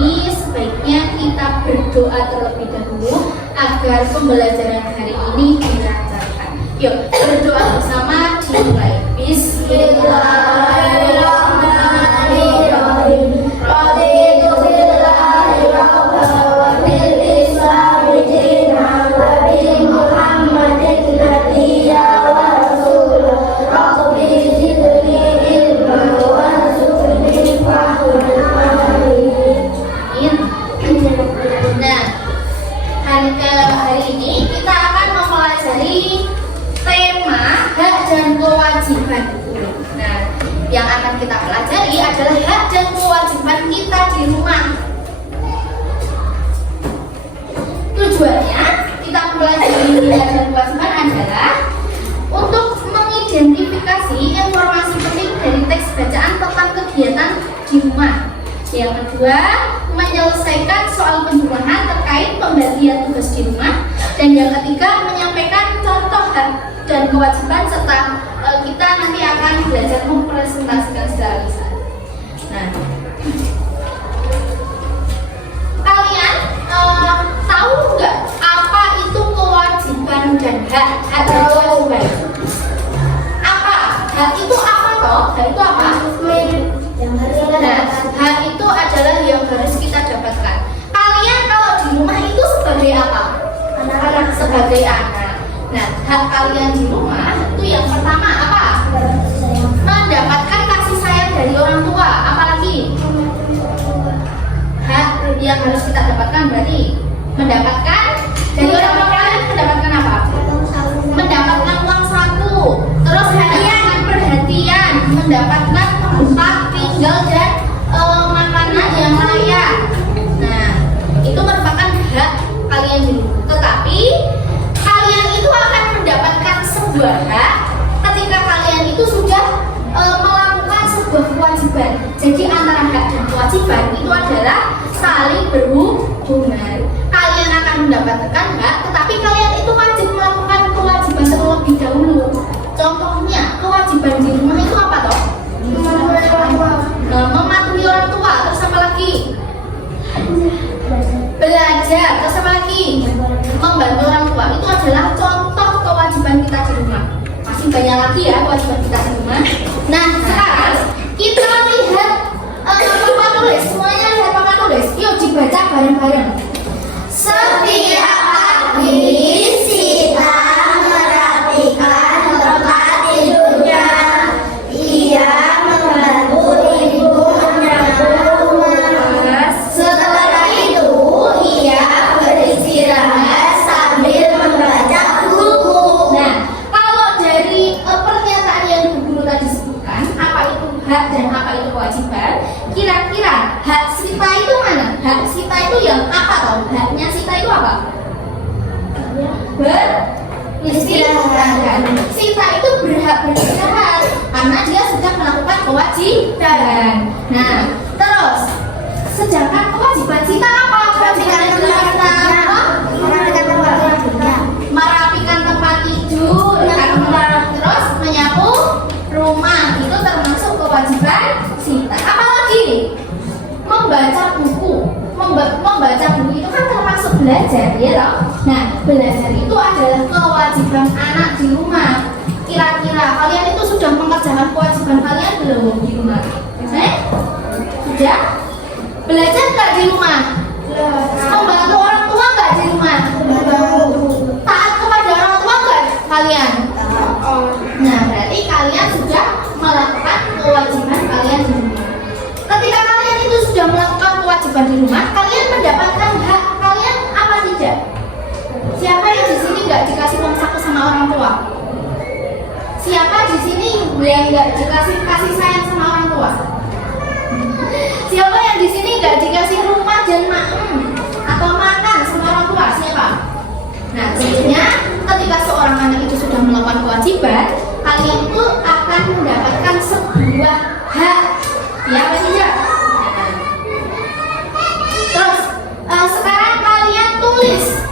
ini sebaiknya kita berdoa terlebih dahulu agar pembelajaran hari ini dilancarkan. Yuk, berdoa bersama dimulai. Bismillahirrahmanirrahim. Raditu billahi rabban wa bil islami dinan wa bi Muhammadin nabiyya wa rasulah. Rabbi zidni ilman warzuqni fahman. Nah, hari ini kita akan mempelajari tema hak dan kewajiban. Nah, yang akan kita pelajari adalah hak dan kewajiban kita di rumah. Tujuannya kita mempelajari hak dan kewajiban adalah untuk mengidentifikasi informasi penting dari teks bacaan tentang kegiatan di rumah. Yang kedua, menyelesaikan soal penjelasan terkait pembagian tugas di rumah. Dan yang ketiga, menyampaikan contoh hak dan kewajiban serta kita nanti akan belajar mempresentasikan secara lisan. Nah, kalian tahu nggak apa itu kewajiban dan hak? Hak dan kewajiban. Apa? Hak itu apa toh? Hak itu apa? Nah, hak itu adalah yang harus kita dapatkan. Kalian kalau di rumah itu sebagai apa? Anak-anak, sebagai anak. Nah, hak kalian di rumah itu yang pertama apa? Mendapatkan kasih sayang dari orang tua. Apalagi? Hak yang harus kita dapatkan berarti mendapatkan dari orang tua. Kalian mendapatkan apa? Mendapatkan uang saku. Terus mendapatkan perhatian, mendapatkan tempat tinggal dan makanan yang layak. Nah, itu merupakan hak kalian di rumah. Tetapi kalian itu akan mendapatkan sebuah hak ketika kalian itu sudah melakukan sebuah kewajiban. Jadi antara hak dan kewajiban itu adalah saling berhubungan. Kalian akan mendapatkan hak, tetapi kalian itu wajib melakukan kewajiban terlebih dahulu. Contohnya, kewajiban di rumah itu apa toh? Mematuhi orang tua. Terus apa lagi? Belajar. Terus apa lagi? Membantu orang tua. Itu adalah contoh kewajiban kita di rumah. Masih banyak lagi ya kewajiban kita di rumah. Nah, sekarang kita lihat papan tulis. Semuanya lihat papan tulis. Yuk dibaca bareng-bareng. Setiap pagi Sita merapikan tempat tidurnya. Ia membantu ibunya rumah. Setelah itu ia beristirahat sambil membaca buku. Nah, kalau dari pernyataan yang guru tadi sebutkan, apa itu hak dan apa itu kewajiban, kira-kira hak Sita itu mana? Hak Sita itu yang apa toh? Haknya Sita itu apa? Beristirahat. Sita itu berhak beristirahat karena dia sedang melakukan kewajiban. Nah, terus sedangkan kewajiban Sita apa? Kewajiban Sita merapikan tempat tidur, terus menyapu rumah. Itu termasuk kewajiban Sita. Apa lagi? Membaca buku. Membaca buku itu kan termasuk belajar, ya toh? Nah, belajar itu adalah kewajiban anak di rumah. Kira-kira kalian itu sudah mengerjakan kewajiban kalian belum di rumah? Sudah? Belajar nggak di rumah? Membantu orang tua nggak di rumah? Taat kepada orang tua nggak kalian? Nah, berarti kalian sudah melakukan kewajiban kalian di rumah. Ketika kalian itu sudah melakukan kewajiban di rumah, kalian mendapatkan hak kalian apa tidak? Siapa yang di sini nggak dikasih uang saku sama orang tua? Siapa di sini yang nggak dikasih kasih sayang sama orang tua? Siapa yang di sini nggak dikasih rumah dan atau makan sama orang tua? Siapa? Nah, tentunya ketika seorang anak itu sudah melakukan kewajiban, kalian itu akan mendapatkan sebuah hak. Ya, apa tidak? Terus sekarang kalian tulis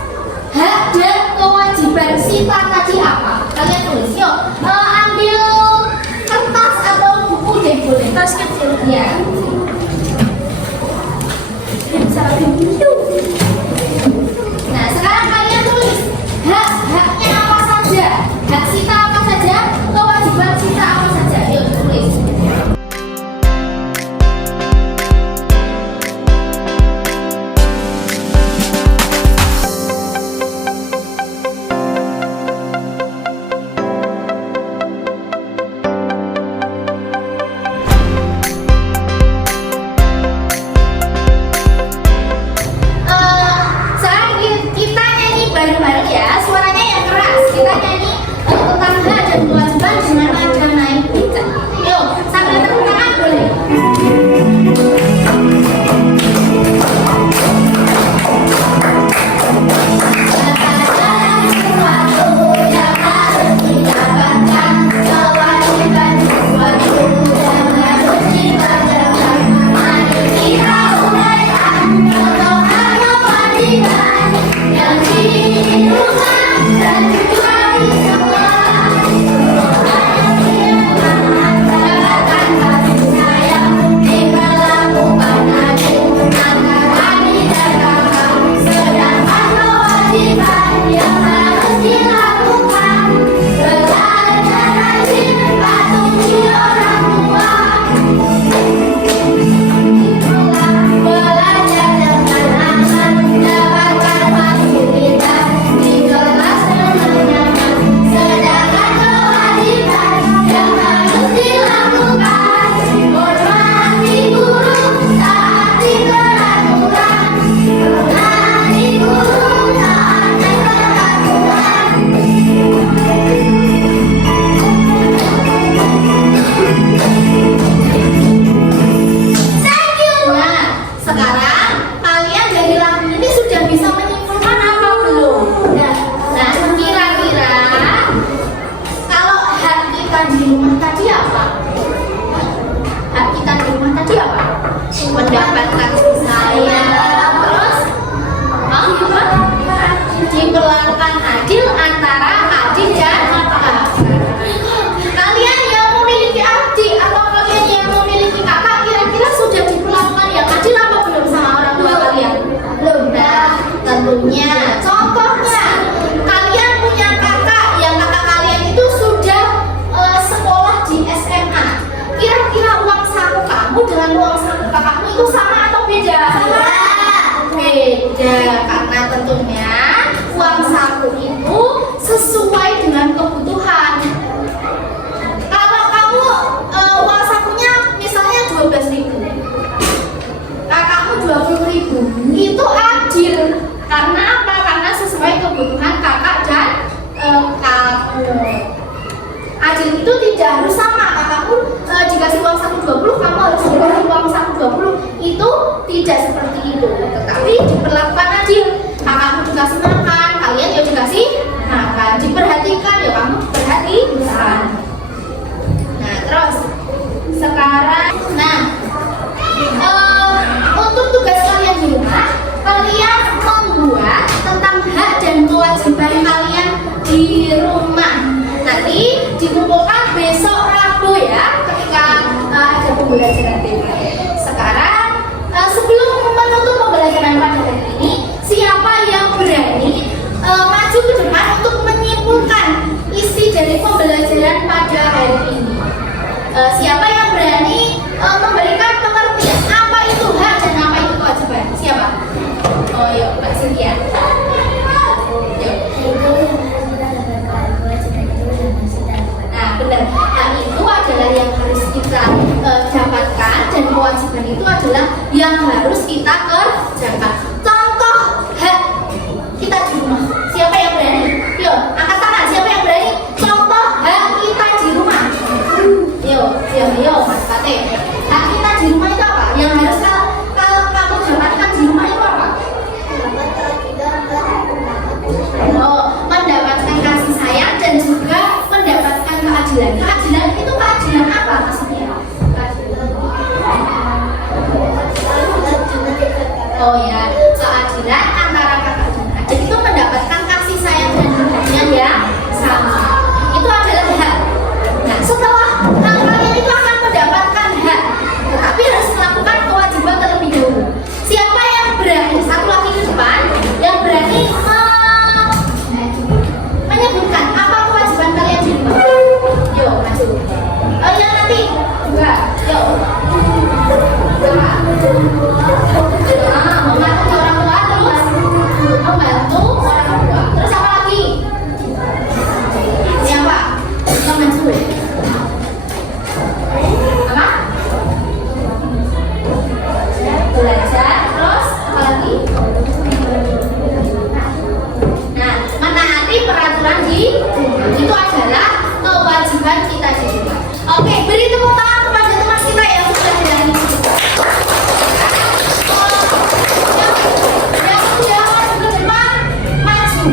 hak dan kewajiban Sita tadi apa? Kalian tulis, yuk. Ambil kertas atau buku deh boleh. Kertas kecil. Ya. Beda, karena tentunya uang saku itu sesuai dengan kebutuhan. Kalau kamu uang sakunya misalnya 12.000, kakakmu 20.000, itu adil. Karena apa? Karena sesuai kebutuhan kakak dan kamu. Adil itu tidak harus sama. Kakakmu dikasih uang saku 20, kamu harus dikasih uang saku 20. Itu tidak seperti itu. Tetapi diperlakukan adil. Kakakmu dikasih makan, kalian ya dikasih makan. Diperhatikan, ya kamu perhatikan. Nah, terus sekarang, untuk tugas kalian di rumah, kalian membuat tentang hak dan kewajiban kalian di rumah. Nanti dikumpulkan besok Rabu ya, ketika ada pembelajaran tema. Sekarang sebelum menutup pembelajaran pada hari ini, siapa yang berani maju ke depan untuk menyimpulkan isi dari pembelajaran pada hari ini? Siapa yang berani memberikan pengertian apa itu hak dan apa itu kewajiban? Siapa? Oh, yuk Mbak Cynthia. Nah, benar. Hak itu adalah yang harus kita dapatkan, dan kewajiban itu adalah yang harus kita kerjakan. Contoh hak kita di rumah. Siapa yang berani? Yuk, angkat tangan. Siapa yang berani? Contoh hak kita di rumah. Yuk, Mas Pate. Hak kita di rumah itu apa? Yang harus kalau kamu dapatkan di rumah itu apa? Oh, mendapatkan kasih sayang dan juga mendapatkan keadilan. Keadilan itu keadilan apa maksudnya? Oh ya, keadilan antara kakak dan adik itu mendapatkan kasih sayang dan perhatian yang sama. Itu adalah hak. Nah, setelah kalian itu akan mendapatkan hak, tetapi harus melakukan kewajiban terlebih dahulu. Siapa yang berani? Satu lagi di depan yang berani menyebutkan apa kewajiban kalian di rumah. Yuk, maju. Yang nanti juga. Yuk. Membantu orang tua, terus membantu orang tua. Terus apa lagi? Siapa? Yang maju. Apa? Belajar. Terus apa lagi? Nah, menaati peraturan di rumah. Itu adalah kewajiban kita di rumah. Oke, beri tepuk tangan kepada teman kita yang sudah berani. Yang sudah maju ke depan, maju.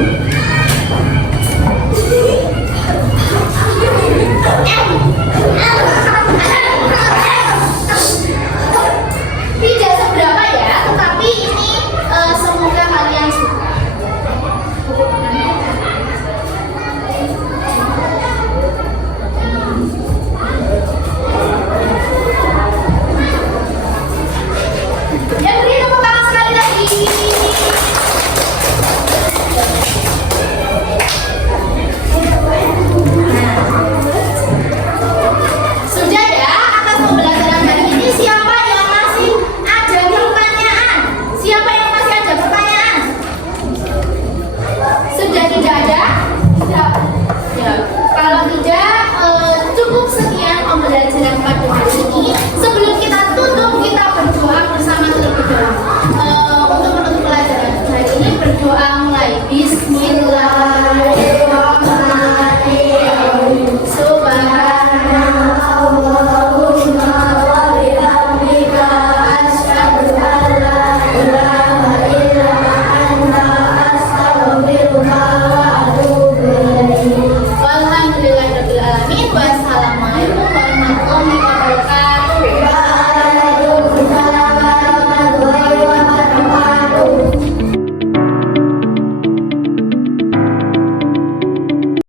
Tidak seberapa ya, tetapi ini semoga kalian suka. Yang beri tepuk tangan sekali lagi. Sudah ya, atas pembelajaran hari ini, siapa yang masih ada pertanyaan? Siapa yang masih ada pertanyaan? Sudah tidak ada? Ya, kalau tidak, cukup sekian pembelajaran pada hari ini. Sebelum kita tutup, kita berdoa bersama terlebih dahulu. Untuk menutup pelajaran hari ini, berdoa mulai. Bismillah.